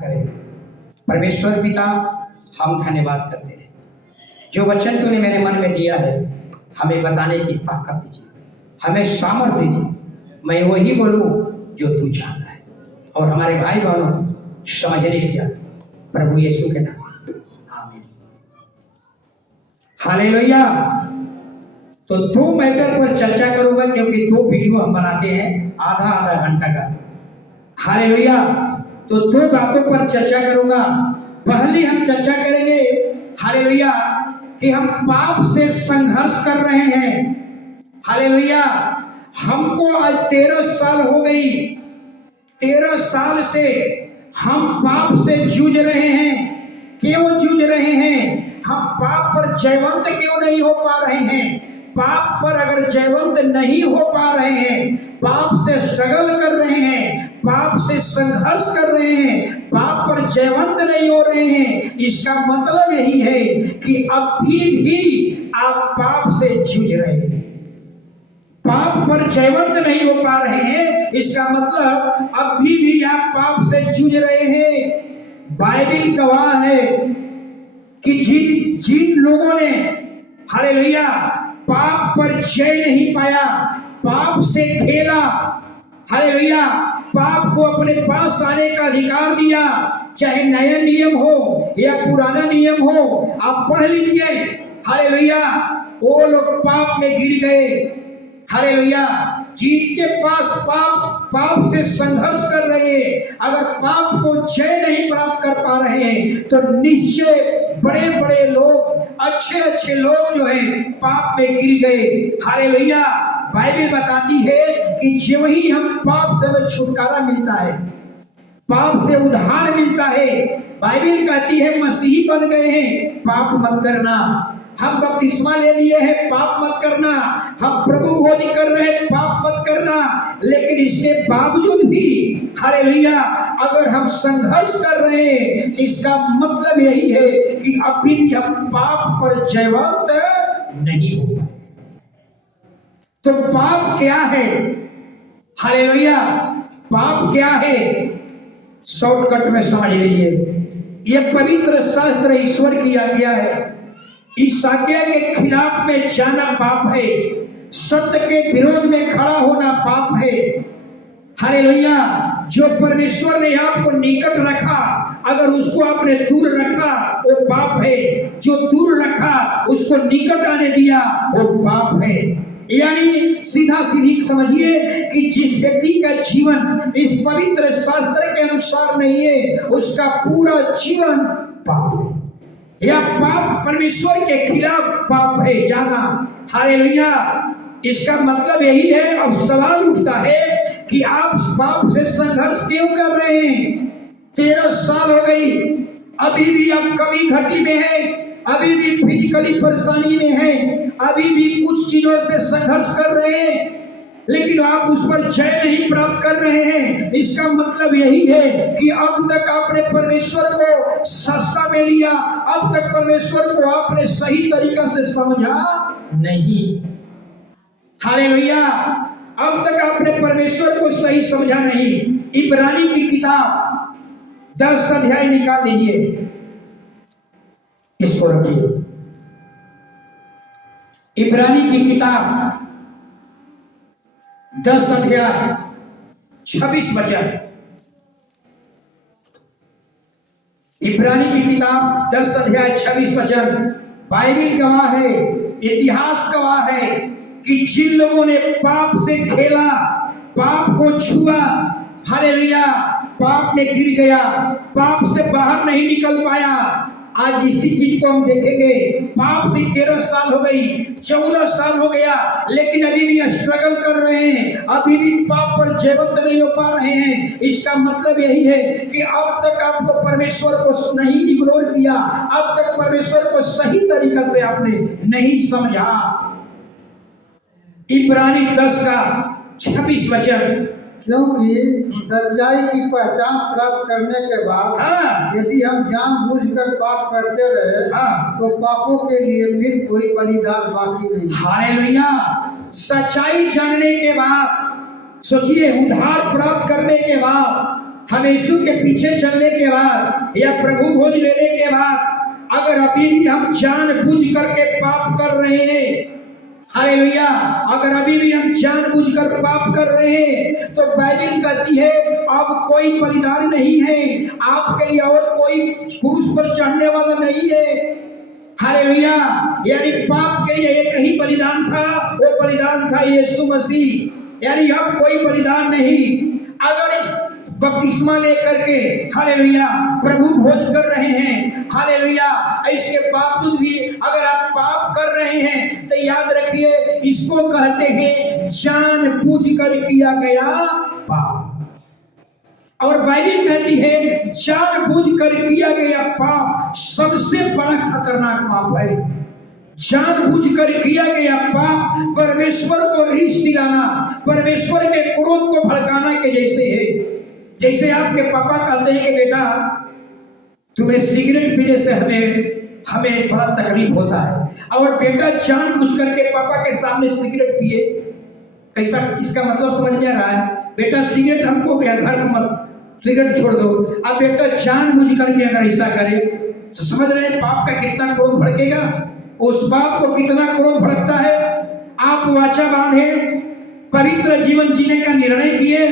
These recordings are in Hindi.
करेंगे। परमेश्वर पिता, हम धन्यवाद करते हैं जो वचन तूने मेरे मन में दिया है, हमें बताने की ताकत दीजिए, हमें सामर्थ्य दीजिए। मैं वही बोलूं जो तू चाहता है और हमारे भाई बहनों समझने दिया, प्रभु यीशु के नाम आमीन। हालेलुया। तो दो मैटर पर चर्चा करूंगा क्योंकि दो वीडियो हम बनाते हैं आधा आधा घंटा का। हालेलुया। तो दो बातों पर चर्चा करूंगा। पहली हम चर्चा करेंगे हालेलुया कि हम पाप से संघर्ष कर रहे हैं। हालेलुया। हमको आज 13 साल हो गई, 13 साल से हम पाप से जूझ रहे हैं। क्यों जूझ रहे हैं? हम पाप पर जयवंत क्यों नहीं हो पा रहे हैं? पाप पर अगर जयवंत नहीं हो पा रहे हैं, पाप से स्ट्रगल कर रहे हैं, पाप से संघर्ष कर रहे हैं, पाप पर जयवंत नहीं हो रहे हैं, इसका मतलब यही है कि अभी भी आप पाप से जूझ रहे हैं। पाप पर जयवंत नहीं हो पा रहे हैं, इसका मतलब अभी भी आप पाप से जूझ रहे हैं। बाइबल गवाह है कि जिन लोगों ने हालेलुया पाप पर जय नहीं पाया, पाप से खेला, हालेलुया पाप को अपने पास आने का अधिकार दिया, चाहे नया नियम हो या पुराना नियम हो, आप पढ़ लीजिए। हालेलुया वो लोग पाप में गिर गए। हालेलुया जिनके पास पाप से संघर्ष कर रहे हैं, अगर पाप को जय नहीं प्राप्त कर पा रहे हैं तो निश्चय बड़े बड़े लोग, अच्छे अच्छे लोग जो है पाप में गिर गए। हालेलुया बाइबल बताती है कि जब ही हम पाप से हमें छुटकारा मिलता है, पाप से उद्धार मिलता है, बाइबल कहती है मसीही बन गए हैं, पाप मत करना। हम बपतिस्मा ले लिए हैं, पाप मत करना। हम प्रभु भोज कर रहे हैं, पाप मत करना। लेकिन इसके बावजूद भी हालेलुया अगर हम संघर्ष कर रहे हैं, इसका मतलब यही है कि अभी भी हम पाप पर जयवंत नहीं हो पाए। तो पाप क्या है? हालेलुया पाप क्या है? शॉर्टकट में समझ लीजिए। यह पवित्र शास्त्र ईश्वर की आज्ञा है। इस आज्ञा के खिलाफ में जाना पाप है, सत्य के विरोध में खड़ा होना पाप है। हालेलुया जो परमेश्वर ने आपको निकट रखा, अगर उसको आपने दूर रखा वो पाप है। जो दूर रखा उसको निकट आने दिया वो पाप है। यानी सीधा सीधी समझिए कि जिस व्यक्ति का जीवन इस पवित्र शास्त्र के अनुसार नहीं है, उसका पूरा जीवन पाप है। यह पाप परमेश्वर के खिलाफ पाप है जाना। हालेलुया इसका मतलब यही है। अब सवाल उठता है कि आप पाप से संघर्ष क्यों कर रहे हैं? 13 साल हो गई, अभी भी आप कमी घटी में हैं, अभी भी फिजिकली परेशानी में हैं, अभी भी कुछ चीजों से संघर्ष कर रहे हैं, लेकिन आप उस पर जय नहीं प्राप्त कर रहे हैं। इसका मतलब यही है कि अब तक आपने परमेश्वर को सस्ता में लिया, अब तक परमेश्वर को आपने सही तरीका से समझा नहीं। हालेलुया अब तक आपने परमेश्वर को सही समझा नहीं। इब्रानी की किताब 10 अध्याय निकाल लीजिए, इसको रखिए। इब्रानी की किताब 10 अध्याय 26 वचन। इब्रानी की किताब 10 अध्याय 26 वचन। बाइबल गवाह है, इतिहास गवाह है कि जिन लोगों ने पाप से खेला, पाप को छुआ, हालेलुया पाप में गिर गया, पाप से बाहर नहीं निकल पाया। आज इसी चीज को हम देखेंगे। पाप से 13 साल हो गई, 14 साल हो गया, लेकिन अभी भी स्ट्रगल कर रहे हैं, अभी भी पाप पर जयवंत नहीं हो पा रहे हैं। इसका मतलब यही है कि अब तक आपको परमेश्वर को नहीं इग्नोर किया, अब तक परमेश्वर को सही तरीका से आपने नहीं समझा। इब्रानी 10 का 26 वचन। क्योंकि सच्चाई की पहचान प्राप्त करने के बाद यदि हम जानबूझकर पाप करते रहे तो पापों के लिए फिर कोई बलिदान बाकी नहीं। हालेलुया सच्चाई जानने के बाद, सोचिए उद्धार प्राप्त करने के बाद हम यीशु के पीछे चलने के बाद या प्रभु भोज लेने के बाद अगर अभी भी हम जानबूझ करके पाप कर रहे हैं, हालेलुया, अगर अभी भी हम जानबूझकर पाप कर रहे हैं तो बाइबल कहती है अब कोई बलिदान नहीं है आपके लिए, और कोई क्रूस पर चढ़ने वाला नहीं है। हालेलुया, यानी पाप के लिए एक ही बलिदान था, वो बलिदान था यीशु मसीह, यानी अब कोई बलिदान नहीं। अगर इस बपतिस्मा लेकर के हालेलुया प्रभु भोज कर रहे हैं, हालेलुया, इसके बावजूद भी अगर आप पाप कर रहे हैं तो याद रखिए इसको कहते हैं जानबूझकर किया गया पाप। और बाइबल कहती है जानबूझकर किया गया पाप सबसे बड़ा खतरनाक पाप है। जानबूझकर किया गया पाप परमेश्वर को रिश्त दिलाना, परमेश्वर के क्रोध को भड़काना के जैसे है। जैसे आपके पापा कहते हैं कि बेटा तुम्हें सिगरेट पीने से हमें बड़ा तकलीफ होता है, और बेटा जानबूझ करके पापा के सामने सिगरेट पिए, कैसा इसका मतलब समझ में आ रहा है? बेटा सिगरेट हमको घर मत, सिगरेट छोड़ दो। अब बेटा जानबूझ करके अगर ऐसा करे तो समझ रहे हैं पाप का कितना क्रोध भड़केगा, उस पाप को कितना क्रोध भड़कता है। आप वाचा बांधे, पवित्र जीवन जीने का निर्णय किए,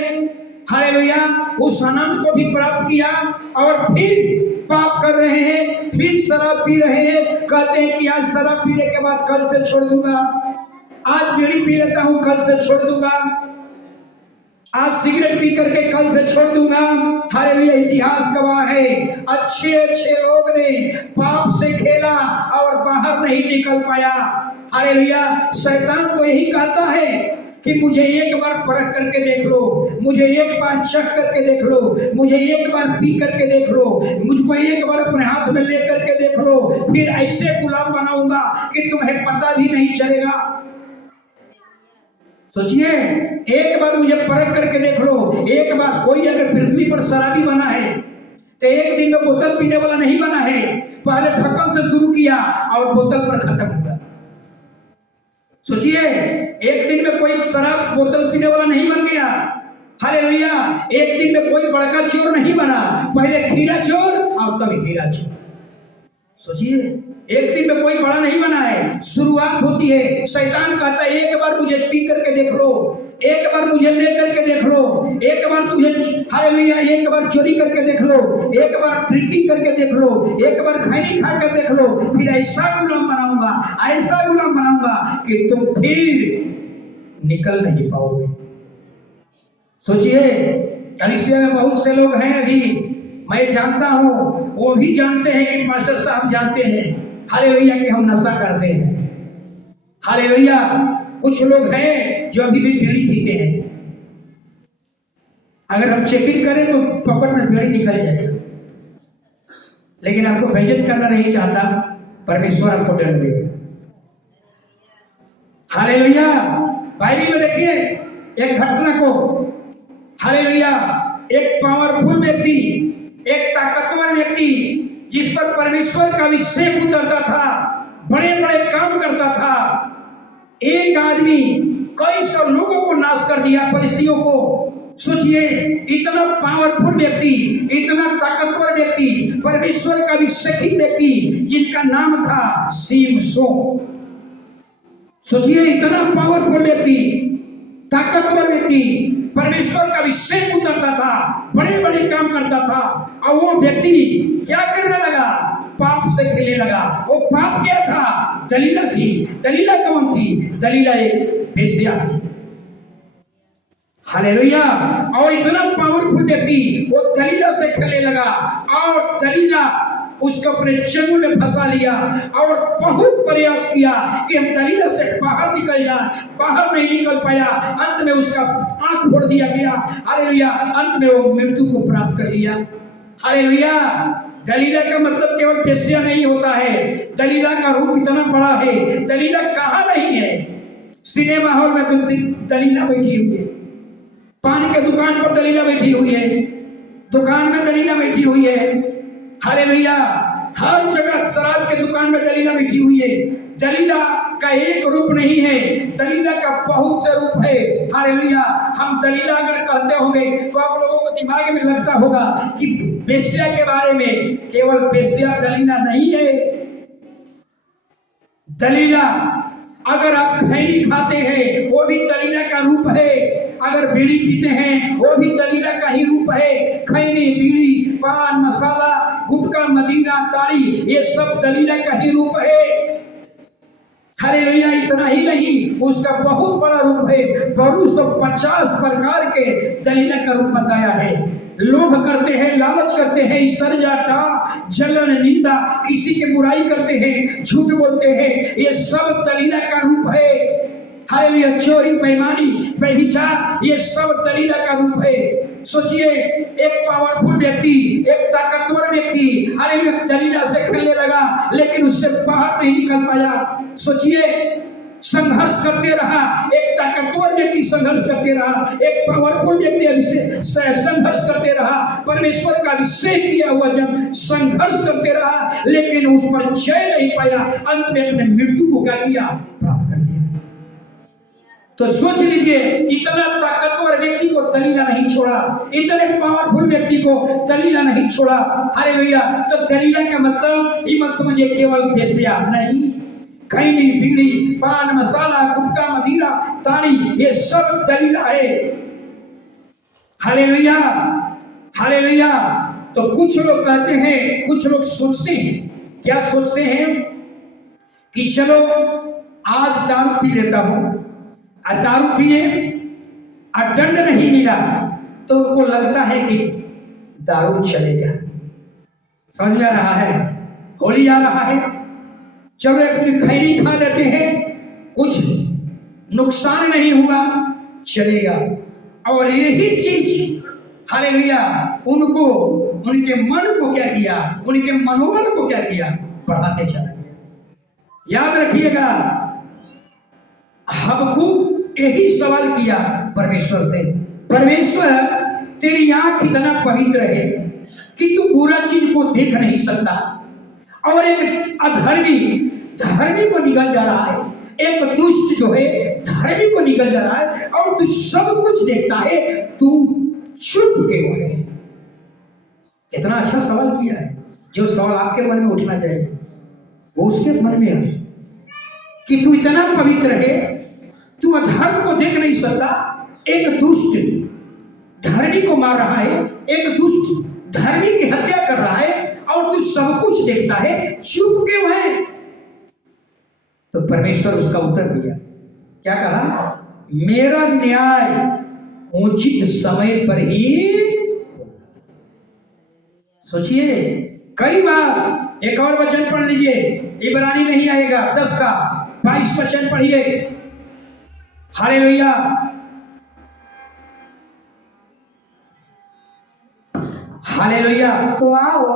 हालेलुया, उस आनंद को भी प्राप्त किया, और फिर पाप कर रहे हैं, फिर शराब पी रहे हैं, कहते हैं कि आज शराब पीने के बाद कल से छोड़ दूंगा, आज बीड़ी पी लेता हूं कल से छोड़ दूंगा, आज सिगरेट पी करके कल से छोड़ दूंगा। हालेलुया, इतिहास गवाह है अच्छे अच्छे लोग ने पाप से खेला और बाहर नहीं निकल पाया। हालेलुया, शैतान तो यही कहता है कि मुझे एक बार परख करके देख लो, मुझे एक बार चख करके देख लो, मुझे एक बार पी करके देख लो, मुझको एक बार अपने हाथ में ले करके देख लो, फिर ऐसे गुलाम बनाऊंगा कि तुम्हें पता भी नहीं चलेगा। सोचिए, एक बार मुझे परख करके देख लो। एक बार कोई अगर पृथ्वी पर शराबी बना है तो एक दिन में बोतल पीने वाला नहीं बना है, पहले ढक्कन से शुरू किया और बोतल पर खत्म हुआ। सोचिए, एक दिन में कोई शराब बोतल पीने वाला नहीं बन गया। हालेलुया, एक दिन में कोई बड़का चोर नहीं बना, पहले खीरा चोर और तभी हीरा चोर। सोचिए, एक दिन में कोई बड़ा नहीं बना है, शुरुआत होती है। शैतान कहता है एक बार मुझे पी करके देख लो, एक बार मुझे ले करके देख लो, एक बार तुझे हालेलुया एक बार चोरी करके देख लो, एक बार ड्रिंकिंग करके देख लो, एक बार खैनी खा कर देख लो, फिर ऐसा गुलाम बनाऊंगा, ऐसा गुलाम बनाऊंगा कि तुम फिर निकल नहीं पाओगे। सोचिए, कलीसिया में बहुत से लोग हैं, अभी मैं जानता हूं, वो भी जानते हैं कि मास्टर साहब जानते हैं हालेलुया कि हम नशा करते हैं। हालेलुया, कुछ लोग हैं जो अभी भी बीड़ी पीते हैं। अगर हम चेकिंग करें तो पॉकेट में बीड़ी निकल जाएगा, लेकिन आपको बेइज्जत करना नहीं चाहता, परमेश्वर आपको दंड देगा। हालेलुया, बाइबल में देखिए एक घटना को, हालेलुया, एक पावरफुल व्यक्ति, एक ताकतवर व्यक्ति जिस पर परमेश्वर का अभिषेक उतरता था, बड़े बड़े काम करता था, एक आदमी कई सौ लोगों को नाश कर दिया, फरिसियों को। सोचिए, इतना पावरफुल व्यक्ति, इतना ताकतवर व्यक्ति, परमेश्वर का अभिषेकित व्यक्ति जिनका नाम था शिमशोन। सोचिए, इतना पावरफुल व्यक्ति, ताकतवर व्यक्ति, परमेश्वर का अभिषेक उतरता था, बड़े बड़े काम करता था, और वो व्यक्ति क्या करने लगा? पाप से खेलने लगा। वो पाप क्या था? दलीला थी। दलीला कौन थी? दलीला एक वेश्या थी। हालेलुया, और इतना पावरफुल व्यक्ति वो दलीला से खेलने लगा, और दलीला उसको अपने चंगुल में फंसा लिया, और बहुत प्रयास किया कि हम दलीला से बाहर निकल जाए, बाहर नहीं निकल पाया। अंत में उसका आंख फोड़ दिया गया। हालेलुया, अंत में वो मृत्यु को प्राप्त कर लिया। हालेलुया, दलीला का मतलब केवल वेश्या नहीं होता है, दलीला का रूप इतना बड़ा है। दलीला कहाँ नहीं है? सिनेमा हॉल में तुम दलीला बैठी हुई है, पान के दुकान पर दलीला बैठी हुई है, दुकान में दलीला बैठी हुई है। हालेलुया, हर जगह शराब के दुकान में दलीला बैठी हुई है, दलीला का एक रूप नहीं है, दलीला का बहुत से रूप है। हालेलुया। हम दलीला अगर कहते होंगे तो आप लोगों को दिमाग में लगता होगा कि बेश्या के बारे में, केवल बेश्या दलीला नहीं है। दलीला अगर आप खैनी खाते हैं वो भी दलीला का रूप है, अगर बीड़ी पीते हैं वो भी दलीला का ही रूप है। खैनी, बीड़ी, पान मसाला, गुटखा, मदिरा, ताड़ी, ये सब दलीला का ही रूप है। हालेलुया। इतना ही नहीं, उसका बहुत बड़ा रूप है। पौलुस तो 50 प्रकार के दलीला का रूप बताया है। लोभ करते हैं, लालच करते हैं, ईर्ष्या, टाह, जलन, निंदा, किसी की बुराई करते हैं, झूठ बोलते हैं, ये सब दलीला का रूप है। हालेलुया। चोरी, बेईमानी, व्यभिचार, ये सब दलीला का रूप है। सोचिए, एक पावरफुल व्यक्ति, एक ताकतवर व्यक्ति हालेलुया दलीला से खेलने लगा, लेकिन उससे बाहर नहीं निकल पाया। सोचिए, संघर्ष करते रहा, एक ताकतवर व्यक्ति संघर्ष करते रहा, एक पावरफुल व्यक्ति संघर्ष करते रहा, परमेश्वर का अभिषेक किया हुआ जन संघर्ष करते रहा, लेकिन उस पर जय नहीं पाया। अंत में अपने मृत्यु को क्या किया? प्राप्त कर लिया। तो सोच लीजिए, इतना ताकतवर व्यक्ति को दलीला नहीं छोड़ा, इतने पावरफुल व्यक्ति को दलीला नहीं छोड़ा। हालेलुया। तो दलीला का मतलब ये मत समझिए केवल बेश्या नहीं, खैनी, बीड़ी, पान मसाला, गुटखा, मदिरा, ताड़ी, ये सब दलीला है। हालेलुया। हालेलुया। तो कुछ लोग कहते हैं, कुछ लोग सोचते हैं, क्या सोचते हैं कि चलो आज दारू पी लेता हूं, दारू पिए और दंड नहीं मिला तो उनको लगता है कि दारू चलेगा। समझ में आ रहा है? होली आ रहा है, चलो एक खैनी खा लेते हैं, कुछ नुकसान नहीं हुआ, चलेगा। और यही चीज हालेलुया उनको, उनके मन को क्या किया, उनके मनोबल को क्या किया? बढ़ाते चला गया। याद रखिएगा, हबक्कूक यही सवाल किया परमेश्वर से, परमेश्वर तेरी आंख इतना पवित्र है कि तू बुरा चीज को देख नहीं सकता, और एक अधर्मी धर्मी को निगल जा रहा है, एक दुष्ट जो है धर्मी को निगल जा रहा है, और तू सब कुछ देखता है, तू चुप क्यों है? इतना अच्छा सवाल किया है। जो सवाल आपके मन में उठना चाहिए वो उसके मन में है कि तू इतना पवित्र है, तू अधर्म को देख नहीं सकता, एक दुष्ट धर्मी को मार रहा है, एक दुष्ट धर्मी की हत्या कर रहा है, और तू सब कुछ देखता है, चुप क्यों है? तो परमेश्वर उसका उत्तर दिया, क्या कहा? मेरा न्याय उचित समय पर ही। सोचिए, कई बार एक और वचन पढ़ लीजिए, इब्रानी में ही आएगा 10 का 22 वचन पढ़िए। हालेलुया। हालेलुया। तो आओ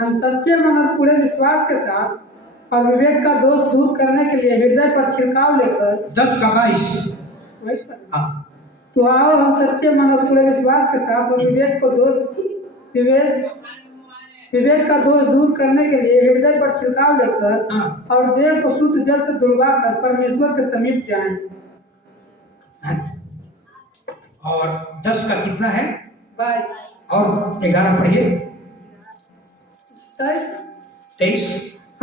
हम सच्चे मन और पूरे विश्वास के साथ और विवेक का दोष दूर करने के लिए हृदय पर छिड़काव लेकर 10 का 22। हाँ। तो आओ हम सच्चे मन और पूरे विश्वास के साथ और विवेक का दोष दूर करने के लिए हृदय पर छिड़काव लेकर और देह को शुद्ध जल से धुलवा कर परमेश्वर के समीप जाएं। और 10 का कितना है? 22 और 11 पढ़िए। 23।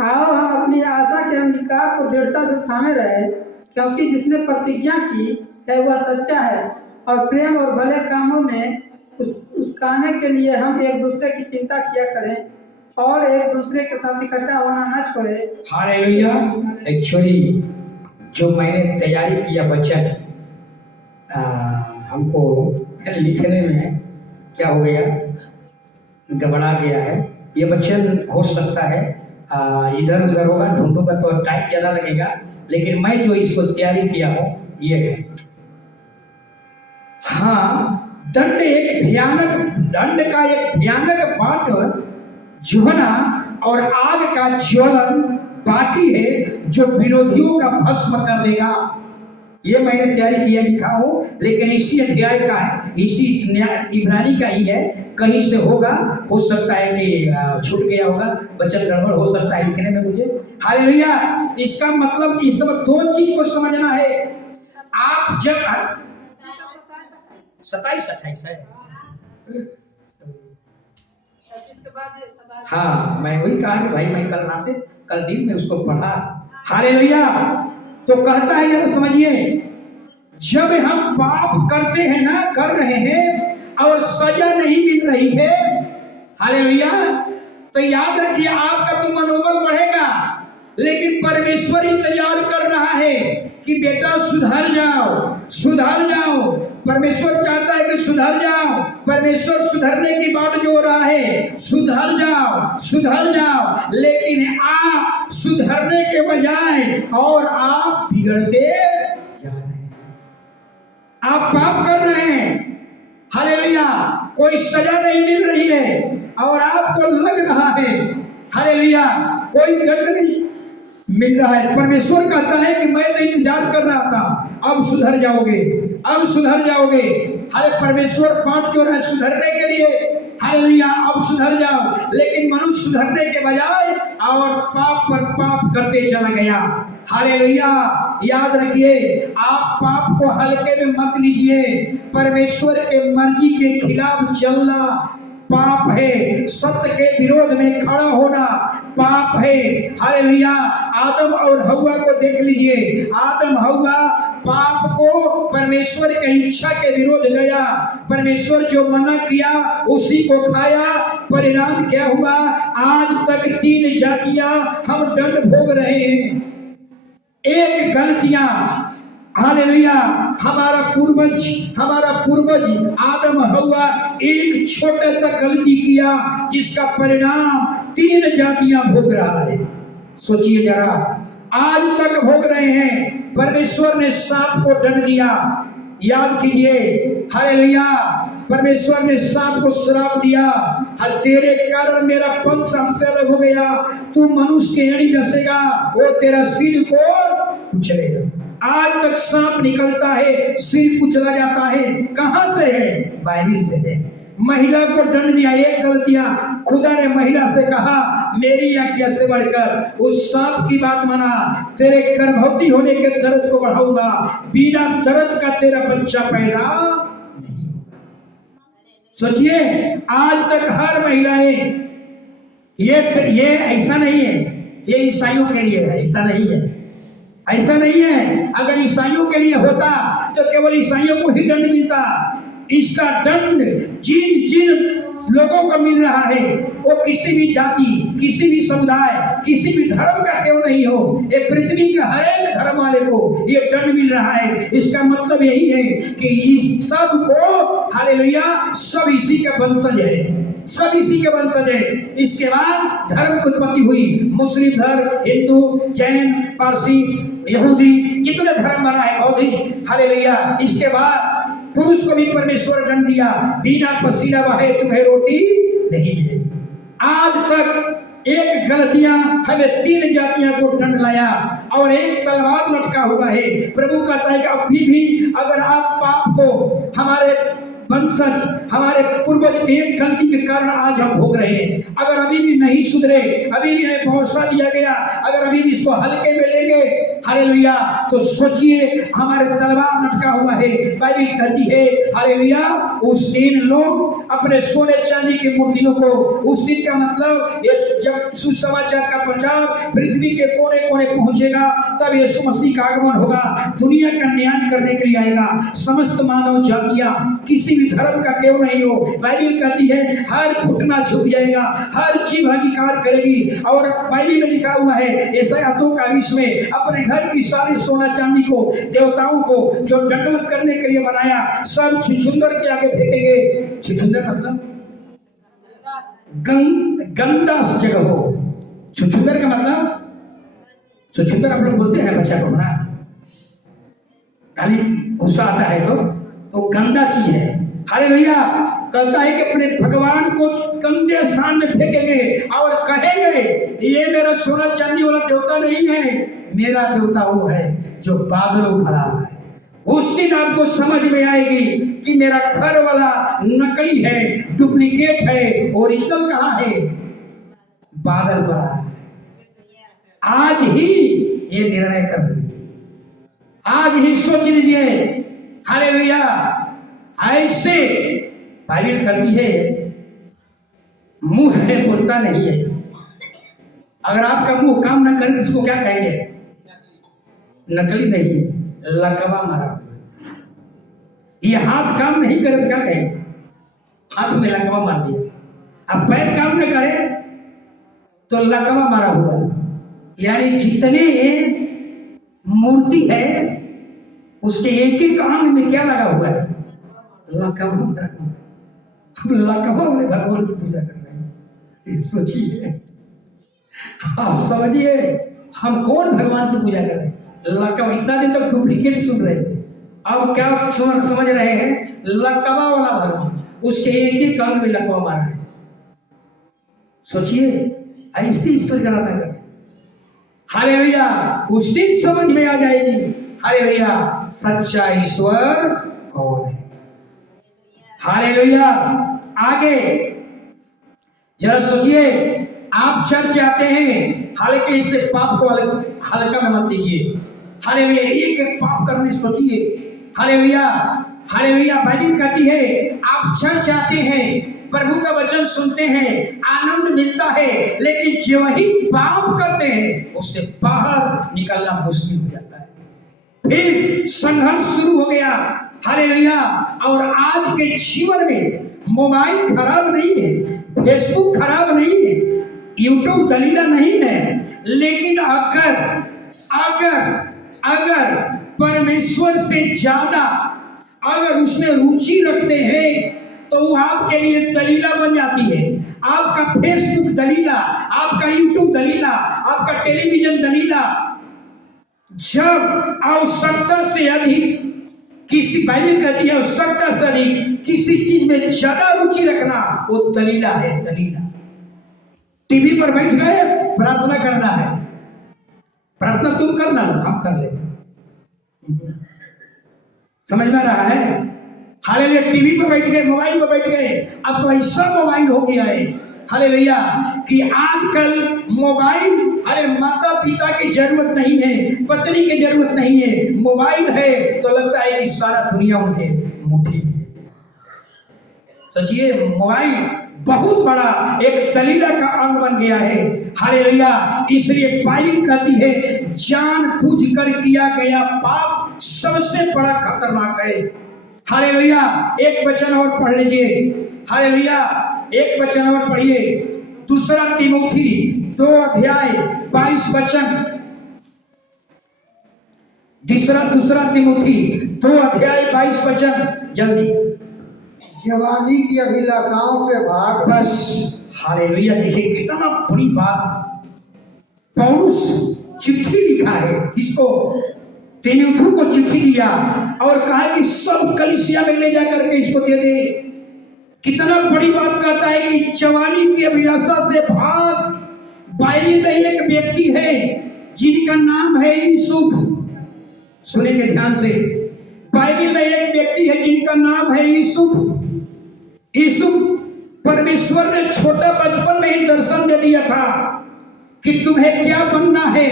आओ हम अपनी आशा के अंगीकार को दृढ़ता से थामे रहे, क्योंकि जिसने प्रतिज्ञा की है वह सच्चा है, और प्रेम और भले कामों में उसकाने के लिए हम एक दूसरे की चिंता किया करें और एक दूसरे के साथ इकट्ठा होना न छोड़े। हालेलुया। एक्चुअली जो मैंने तैयारी किया वचन हमको लिखने में क्या हो गया, गड़बड़ा गया है। ये वचन हो सकता है इधर उधर होगा, ढूंढूंगा तो टाइम ज़्यादा लगेगा, लेकिन मैं जो इसको तैयारी किया हूँ ये है। हाँ, दंड का एक भयानक बाट जोहना और आग का ज्वलन बाकी है, जो विरोधियों का भस्म कर देगा। ये मैंने तैयारी किया लिखा हूँ, लेकिन इसी अध्याय का है, इसी इब्रानी का ही है, कहीं से होगा, हो सकता है कि छूट गया होगा, वचन गड़बड़ हो सकता है लिखने में मुझे। हालेलुया। इसका मतलब इस समय दो चीज को समझना है। आप जब 27-28 है, हाँ मैं वही कहा कि भाई मैं कल दिन में उसको पढ़ा। हालेलुया। तो कहता है यार समझिए, जब हम पाप करते हैं ना, कर रहे हैं और सजा नहीं मिल रही है, हालेलुया, तो याद रखिए आपका तो मनोबल बढ़ेगा, लेकिन परमेश्वर इंतजार कर रहा है कि बेटा सुधर जाओ, सुधर जाओ। परमेश्वर चाहता है कि सुधर जाओ। परमेश्वर सुधरने की बात जो रहा है, सुधर जाओ, सुधर जाओ। लेकिन आप सुधरने के बजाय और आप बिगड़ते जा रहे हैं, आप पाप कर रहे हैं। हालेलुया। कोई सजा नहीं मिल रही है और आपको लग रहा है, हालेलुया, कोई दंड नहीं मिल रहा है। परमेश्वर कहता है कि मैं तो इंतजार कर रहा था, अब सुधर जाओगे, अब सुधर जाओगे। हाले परमेश्वर पाठ क्यों रहा है? सुधरने के लिए। हालेलुया, अब सुधर जाओ। लेकिन मनुष्य सुधरने के बजाय और पाप पर पाप करते चला गया। हालेलुया। याद रखिए, आप पाप को हल्के में मत लीजिए। परमेश्वर के मर्जी के खिलाफ चलना पाप है, सत्य के विरोध में खड़ा होना पाप है। हालेलुया। आदम और हव्वा को देख लीजिए, आदम हव्वा पाप को परमेश्वर की इच्छा के विरोध गया। परमेश्वर जो मना किया उसी को खाया। परिणाम क्या हुआ? आज तक 3 जातियां हम दंड भोग रहे हैं। एक गलतियां, हालेलुया, हमारा पूर्वज आदम हव्वा एक छोटा सा गलती किया, जिसका परिणाम 3 जातियां भोग रहा है। सोचिए जरा, आज तक भोग रहे हैं। परमेश्वर ने सांप को दंड दिया, याद कीजिए। हालेलुया। परमेश्वर ने सांप को श्राप दिया, हर तेरे कारण मेरा पंख हमसे अलग हो गया, तू मनुष्य के एड़ी डसेगा, वो तेरा सिर को कुचलेगा। आज तक सांप निकलता है, सिर कुचला जाता है। कहां से है? बाइबिल से है। महिला को दंड दिया, एक गलतियां। खुदा ने महिला से कहा, मेरी आज्ञा से बढ़कर उस सांप की बात माना, तेरे गर्भवती होने के दर्द को बढ़ाऊंगा, बिना दर्द का तेरा बच्चा पैदा नहीं होगा। सोचिए, आज तक हर महिलाएं, ये ऐसा नहीं है, ये ईसाइयों के लिए है, ऐसा नहीं है, ऐसा नहीं है। अगर ईसाइयों के लिए होता तो केवल ईसाइयों को ही दंड मिलता। इसका दंड जिन लोगों को मिल रहा है, वो किसी भी जाति, किसी भी समुदाय, किसी भी धर्म का क्यों नहीं हो, ये पृथ्वी के हर एक धर्म वाले को ये दंड मिल रहा है। इसका मतलब यही है कि इस सब को, हालेलुया, सब इसी का वंशज है, सब इसी के वंशज है। इसके बाद धर्म की उत्पत्ति हुई, मुस्लिम धर्म, हिंदू, जैन, पारसी, यहूदी, कितने धर्म बना है, बौद्धिक। हालेलुया। इसके बाद पुरुष को भी परमेश्वर दंड दिया, बिना पसीना बहाए तुम्हें रोटी नहीं मिलेगी। आज तक एक गलतियां हमें 3 जातियों को दंड लाया और एक तलवार लटका हुआ है। प्रभु कहता है कि अभी भी अगर आप पाप को, हमारे वंशज, हमारे पूर्वज की एक गलती के कारण आज हम भोग रहे हैं, अगर अभी भी नहीं सुधरे, अभी भी हमें भरोसा दिया गया, अगर अभी भी इसको हल्के में लेंगे, हालेलुया, तो सोचिए हमारे तलवार लटका हुआ है। बाइबिल कहती है, हालेलुया, उस दिन लोग अपने सोने चांदी की मूर्तियों को, उस दिन का मतलब ये जब सुसमाचार का प्रचार पृथ्वी के कोने कोने पहुंचेगा, तब यीशु मसीह का आगमन होगा, दुनिया का न्याय करने के लिए आएगा। समस्त मानव जातियां, किसी भी धर्म का क्यों नहीं हो, बाइबिल कहती है हर घुटना झुक जाएगा, हर जीभ अंगीकार करेगी। और बाइबिल में लिखा हुआ है, यशायाह 2:20 में, अपने घर की सारी सोना चांदी को, देवताओं को जो दंडवत करने के लिए बनाया, सब छुछुंदर के आगे फेंकेंगे। छुछुंदर मतलब गंदा जगह हो। छुछुंदर का मतलब, छुछुंदर आप लोग बोलते हैं बच्चा को ना, खाली गुस्सा आता है तो गंदा चीज है। हालेलुया। कहता है कि अपने भगवान को गंदे स्थान में फेंकेंगे और कहेंगे, ये मेरा सोना चांदी वाला देवता नहीं है, मेरा देवता वो है जो बादलों भरा है। उस दिन आपको समझ में आएगी कि मेरा घर वाला नकली है, डुप्लीकेट है, ओरिजिनल कहाँ है? बादल पर आ है। आज ही ये निर्णय कर लीजिए, आज ही सोच लीजिए। हालेलुया। ऐसे बाइबल कहती है, मुंह है बोलता नहीं है। अगर आपका मुंह काम ना करे तो इसको क्या कहेंगे? नकली नहीं है, लकवा मारा हुआ। ये हाथ काम नहीं करे तो क्या कहेंगे? हाथ में लकवा मार दिया। अब पैर काम न करे तो लकवा मारा हुआ। यानी जितने मूर्ति है उसके एक एक अंग में क्या लगा हुआ है? लकवा मारा हुआ। हम लकवा वाले भगवान की पूजा कर रहे हैं। सोचिए, आप समझिए, हम कौन भगवान की पूजा कर रहे हैं? लकवा। इतना दिन तक डुप्लीकेट सुन रहे थे, अब क्या समझ रहे हैं? लकवा वाला भगवान, उसके एक एक अंग में लकवा मारा है। सोचिए, ऐसी ईश्वर की आराधना करें। हालेलुया। उस दिन समझ में आ जाएगी, हालेलुया, सच्चा ईश्वर कौन है। हालेलुया। आगे जरा सोचिए, आप चर्च आते हैं, हालांकि इसलिए पाप को हल्का में मत लीजिए। हालेलुया। एक एक पाप करने सोचिए। हालेलुया। हालेलुया। बाइबल कहती है, आप चर्च आते हैं, प्रभु का वचन सुनते हैं, आनंद मिलता है, लेकिन जो वही पाप करते हैं उससे बाहर निकलना मुश्किल हो जाता है। फिर संघर्ष शुरू हो गया। हालेलुया। और आज के जीवन में मोबाइल खराब नहीं है, फेसबुक खराब नहीं है, यूट्यूब दलीला नहीं है, लेकिन अगर परमेश्वर से ज्यादा अगर उसमें रुचि रखते हैं तो वो आपके लिए दलीला बन जाती है। आपका फेसबुक दलीला, आपका यूट्यूब दलीला, आपका टेलीविजन दलीला। जब आवश्यकता से अधिक किसी, बाइबल कहती है आवश्यकता से अधिक किसी चीज में ज्यादा रुचि रखना वो दलीला है। दलीला। टीवी पर बैठ गए, प्रार्थना करना है, प्रार्थना तुम करना, हम कर लेंगे। समझ में रहा है? हालेलुया। टीवी पर बैठ गए, मोबाइल पर बैठ गए। अब तो ऐसा मोबाइल हो गया है, हालेलुया, कि आजकल मोबाइल, अरे माता पिता की जरूरत नहीं है, पत्नी की जरूरत नहीं है, मोबाइल है तो लगता है कि सारा दुनिया उनके मुट्ठी में है। सोचिए, मोबाइल बहुत बड़ा एक दलीला का अंग बन गया है। हालेलुया। इसलिए बाइबल कहती है, जानबूझकर किया गया पाप सबसे बड़ा खतरनाक है। हालेलुया। एक वचन और पढ़ लीजिए। हालेलुया। एक वचन और पढ़िए, 2 तीमुथी 2 अध्याय 22 वचन। 2 तीमुथी 2 अध्याय 22 वचन, जल्दी। जवानी की अभिलाषाओं से भाग। बस। हालेलुया। देखिए कितना बड़ी बात पौलुस चिट्ठी लिखा है। इसको तीमुथी को चिट्ठी दिया और कहा कि सब कलीसिया में ले जाकर के इसको दे दे। कितना बड़ी बात कहता है कि जवानी की अभिलाषा से भाग। बाइबल में एक व्यक्ति है जिनका नाम है यूसुफ। सुनेंगे ध्यान से। बाइबल में एक व्यक्ति है जिनका नाम है यूसुफ। यूसुफ परमेश्वर ने छोटा बचपन में ही दर्शन दे दिया था कि तुम्हें क्या बनना है।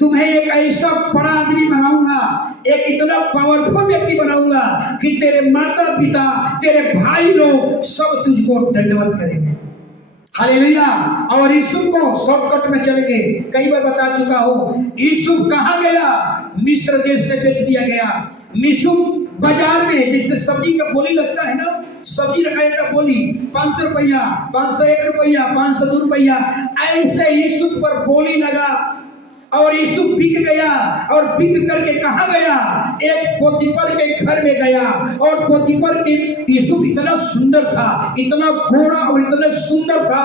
तुम्हें एक ऐसा बड़ा आदमी बनाऊंगा, एक इतना पावरफुल व्यक्ति बनाऊंगा कि तेरे माता पिता, तेरे भाई लोग सब तुझको दंडवत करेंगे। हालेलुया। और यूसुफ को शॉर्टकट में चले गए। कई बार बता चुका हूं, यूसुफ कहां गया? मिस्र देश में बेच दिया गया। यूसुफ बाजार में, जिससे सब्जी का बोली लगता है ना, सब्जी रखा का बोली 500 रुपया, 501 रुपया, 502 रुपया, ऐसे यूसुफ पर बोली लगा और यूसुफ बिक गया। और बिक करके कहाँ गया? एक पोतीफर के घर में गया। और पोतीफर की यूसुफ इतना सुंदर था, इतना गोरा और इतना सुंदर था,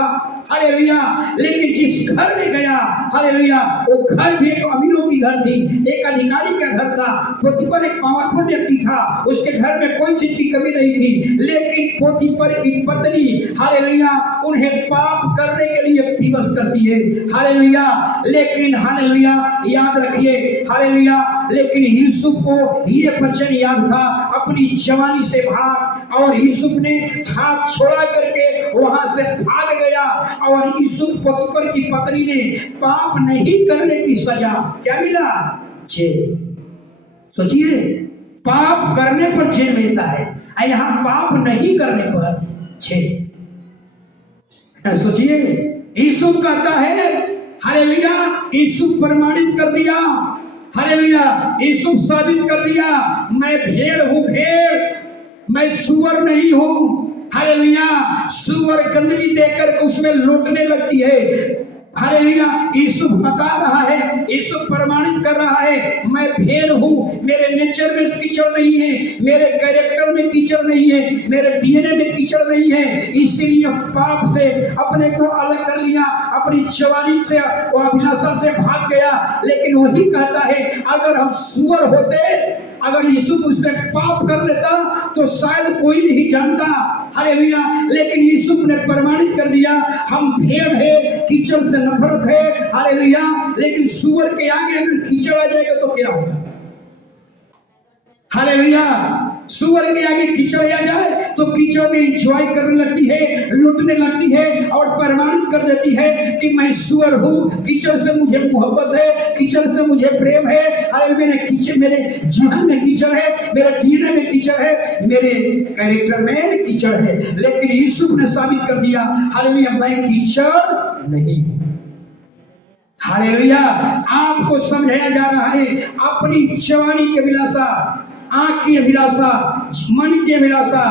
हालेलुया। लेकिन जिस घर में गया, हालेलुया, वो घर भी एक अमीरों की घर थी, एक अधिकारी का घर था। पोतीफर एक पावरफुल व्यक्ति था, उसके घर में कोई चीज की कमी नहीं थी। लेकिन पोतीफर की पत्नी, हालेलुया, उन्हें पाप करने के लिए विवश कर करती है। हालेलुया। लेकिन हालेलुया याद रखिए, हालेलुया, लेकिन यूसुफ को ये वचन याद था, अपनी जवानी से भाग, और यूसुफ ने हाथ छोड़ा करके वहां से भाग गया। और यूसुफ पोतीफर की पत्नी ने पाप नहीं करने की सजा क्या मिला? जेल। सोचिए, पाप करने पर जेल मिलता है, यहाँ पाप नहीं करने पर जेल। सोचिए, यूसुफ कहता है, हालेलुया, यूसुफ प्रमाणित कर दिया, हालेलुया, यूसुफ साबित कर दिया, मैं भेड़ हूं, भेड़, मैं सुअर नहीं हूं। हालेलुया। सुअर गंदगी देकर उसमें लौटने लगती है। हालेलुया। यूसुफ बता रहा है, यूसुफ प्रमाणित कर रहा है, मैं भेड़ हूं, मेरे नेचर में कीचड़ नहीं है, मेरे कैरेक्टर में कीचड़ नहीं है, मेरे डीएनए में कीचड़ नहीं है। इसीलिए पाप से अपने को अलग कर लिया, अपनी जवानी से और अभिलाषा से भाग गया। लेकिन वही कहता है, अगर हम सुअर होते, अगर यूसुफ उसमें पाप कर लेता तो शायद कोई नहीं जानता। हालेलुया। लेकिन यूसुफ ने प्रमाणित कर दिया, हम भेड़ है, कीचड़ से नफरत है। हालेलुया। लेकिन सुअर के आगे अगर कीचड़ आ जाएगा तो क्या होगा? हालेलुया। सुअर के आगे कीचड़ आ जाए तो कीचड़ में एंजॉय करने लगती है, लूटने लगती है, और प्रमाणित कर देती है कि मैं सुअर हूँ, कीचड़ से मुझे मोहब्बत है, कीचड़ से मुझे प्रेम है। हालेलुया। मेरे कीचड़, मेरे जीवन में कीचड़ है, मेरे डीएनए में कीचड़ है, मेरे कैरेक्टर में कीचड़ है। लेकिन यूसुफ ने साबित कर दिया, हालेलुया, मैं कीचड़ नहीं हूँ। हालेलुया। आपको समझाया जा रहा है, अपनी जवानी की अभिलाषा, आंख की अभिलाषा, मन की अभिलाषा,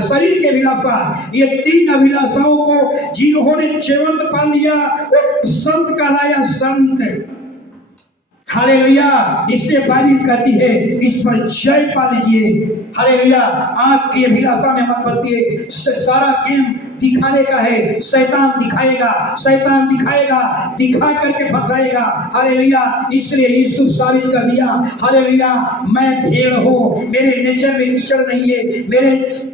शरीर की अभिलाषा, ये तीन अभिलाषाओं को जिन्होंने जीवंत पा लिया वो संत कहलाया, संत। हालेलुया। इसलिए बाइबल कहती है, इस पर जय पा लीजिए। हालेलुया। आंख की अभिलाषा में मत पड़िए, सारा गेम दिखाने का है। शैतान दिखाएगा, शैतान दिखाएगा, दिखा करके फंसाएगा। हालेलुया। इसलिए यूसुफ साबित कर दिया, हालेलुया, मैं भेड़ हूँ, मेरे नेचर में कीचड़ नहीं है, मेरे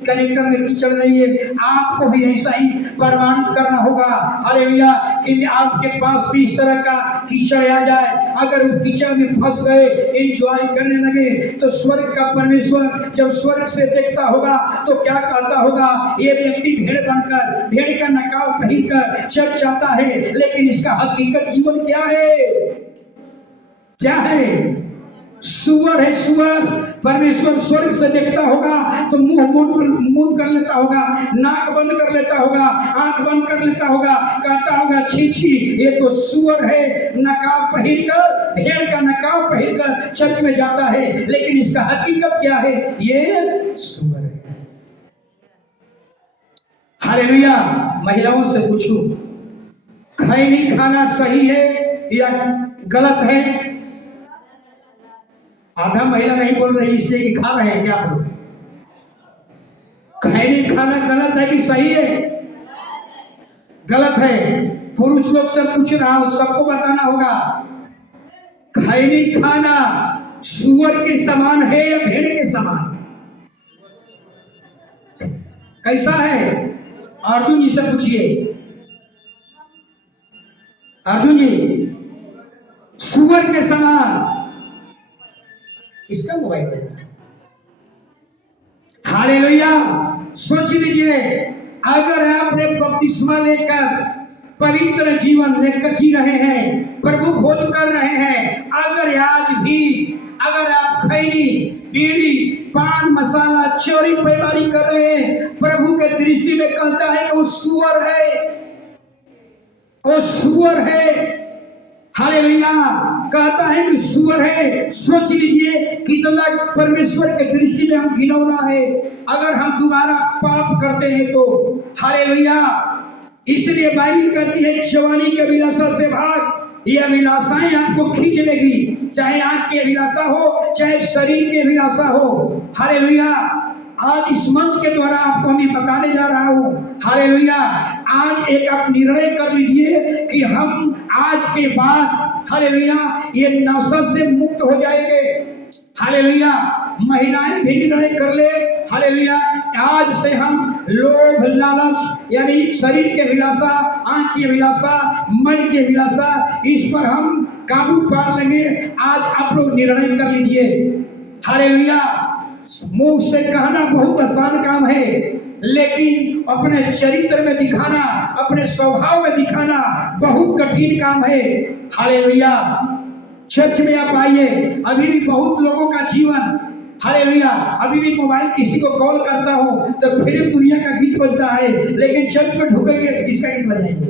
कैरेक्टर में कीचड़ नहीं है। आपको भी ऐसा ही प्रमाणित करना होगा, हालेलुया, कि आपके पास भी इस तरह का कीचड़ आ जाए। अगर वो कीचड़ में फंस गए, एंजॉय करने लगे, तो स्वर्ग का परमेश्वर जब स्वर्ग से देखता होगा तो क्या कहता होगा? ये व्यक्ति भेड़ बनकर, भेड़ का नकाब पहनकर चल जाता है, लेकिन इसका हकीकत जीवन क्या है? क्या है? सुअर है, सुअर। परमेश्वर स्वर्ग से देखता होगा तो मुंह कर लेता होगा, नाक बंद कर लेता होगा, आंख बंद कर लेता होगा, कहता होगा, छी छी, ये तो सुअर है, नकाब पहनकर, भेड़ का नकाब पहनकर चर्च में जाता है, लेकिन इसका हकीकत क्या है? ये सुअर है। हालेलुया। महिलाओं से पूछूं, खैनी खाना सही है या गलत है? आधा महिला नहीं बोल रही इसलिए कि खा रहे हैं, क्या बोलो? खैनी खाना गलत है कि सही है? गलत है। पुरुष लोग से पूछ रहा हूं, सबको बताना होगा, खैनी खाना सुअर के समान है या भेड़ के समान? कैसा है? अर्जुन जी से पूछिए। अर्जुन जी, सुअर के समान। इसका मोबाइल पर हालेलुया। सोच लीजिए, अगर आपने बपतिस्मा लेकर पवित्र जीवन लेकर जी रहे हैं, प्रभु भोज कर रहे हैं, अगर आज भी अगर आप खैनी, बीड़ी, पान मसाला, चोरी पैमारी कर रहे हैं, प्रभु के दृष्टि में कहता है कि वो सुअर है, वो सुअर है। हालेलुया। कहता है कि सुअर है। सोच लीजिए कितना परमेश्वर के दृष्टि में हम घिनौना है अगर हम दोबारा पाप करते हैं तो। हालेलुया। इसलिए बाइबल कहती है, जवानी की अभिलाषा से भाग। ये अभिलाषाएं आपको खींच लेगी, चाहे आंख की अभिलाषा हो, चाहे शरीर की अभिलाषा हो। हालेलुया। आज इस मंच के द्वारा आपको मैं बताने जा रहा हूँ, हालेलुया, आज एक आप निर्णय कर लीजिए कि हम आज के बाद, हालेलुया, ये नशा से मुक्त हो जाएंगे। हालेलुया। महिलाएं भी निर्णय कर ले, हालेलुया, आज से हम लोभ, लालच, यानी शरीर की अभिलाषा, आंख की अभिलाषा, मन की अभिलाषा, इस पर हम काबू पा लेंगे। आज आप लोग निर्णय कर लीजिए। हालेलुया। मुंह से कहना बहुत आसान काम है, लेकिन अपने चरित्र में दिखाना, अपने स्वभाव में दिखाना बहुत कठिन काम है। हालेलुया। चर्च में आप आइए, अभी भी बहुत लोगों का जीवन, हालेलुया, अभी भी मोबाइल किसी को कॉल करता हूं तो फिल्म दुनिया का गीत बजता है, लेकिन चर्च में ढुकेंगे तो किसका गीत बजाएंगे?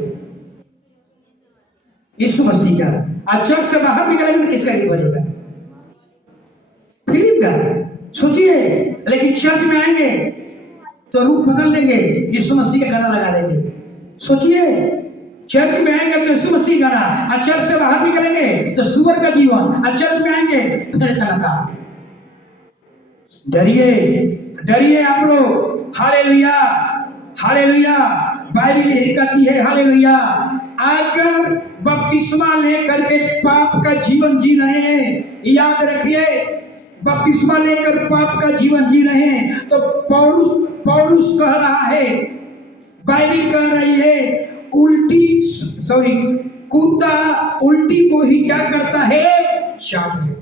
यीशु मसीह का। आज चर्च से बाहर निकलेंगे तो किसका गीत बजेगा? फिल्म का। सोचिए, लेकिन चर्च में आएंगे तो रूप बदल लेंगे, यीशु मसीह का गाना लगा देंगे। सोचिए, चर्च में आएंगे तो यीशु मसीह गाना, और चर्च से बाहर निकलेंगे तो सुअर का जीवन, और चर्च में आएंगे फिर का। डरिए, डरिए आप लोग। Hallelujah, hallelujah. बाइबल यही कहती है, हालेलुया, अगर बपतिस्मा लेकर के पाप का जीवन जी रहे हैं, याद रखिए, बपतिस्मा लेकर पाप का जीवन जी रहे हैं, तो पौलुस कह रहा है, बाइबल कह रही है, कुत्ता उल्टी को ही क्या करता है? चाट लेता।